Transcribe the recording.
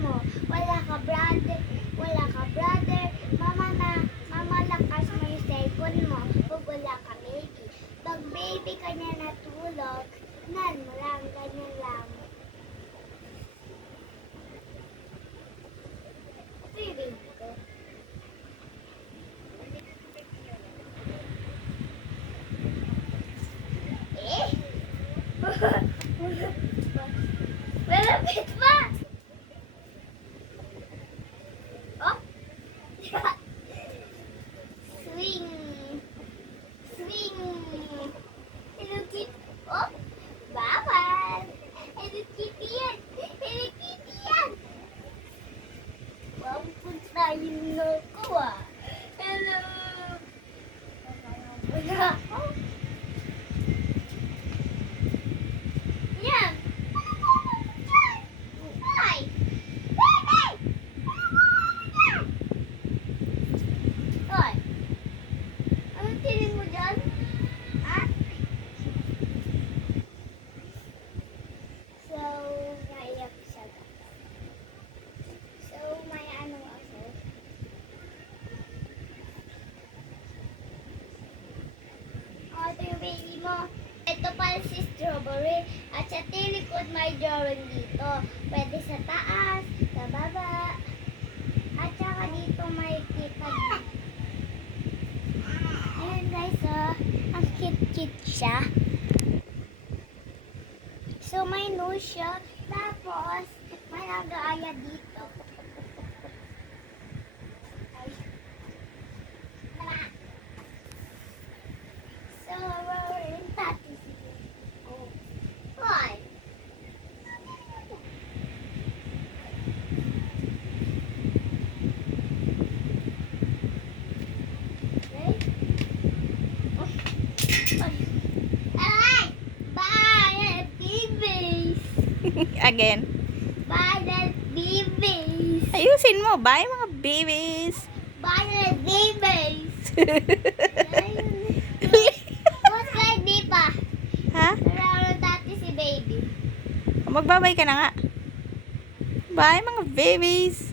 mo. Wala ka brother, mama lakas mo yung cellphone mo. Pag wala ka baby. Pag baby ka niya natulog, nan mo lang, ganyan lang. Baby ko. Eh? Malapit pa! Oh! Swing! Swing! Hello Kitty! Oh! Bawal! Hello Kitty yan! Hello Kitty yan! Wow, punta yung loko ah! Hello! Wala ako! Yan! Ay! Baby! Hoy! Anong tinig mo dyan? Ha? So, naiyak siya. So, may ano ako. Oh, ito yung baby mo. Ito pala si Strawberry. At sa tilikod may drawing dito. Pwede sa taas, sa baba. At saka dito may kita dito. Ayan guys, oh. Ang cute-cute siya. So, may nose siya. Tapos, may nag-aaya dito. Ay. Tara. So, we're in Tati. Oh. Hi. Okay. Alright. Bye, babies. Again. Bye, babies. Ayusin mo. Bye mga babies. Bye, babies. What's like di pa? Ha? Naroon dati si baby. Magbabay ka na nga. Bye mga babies.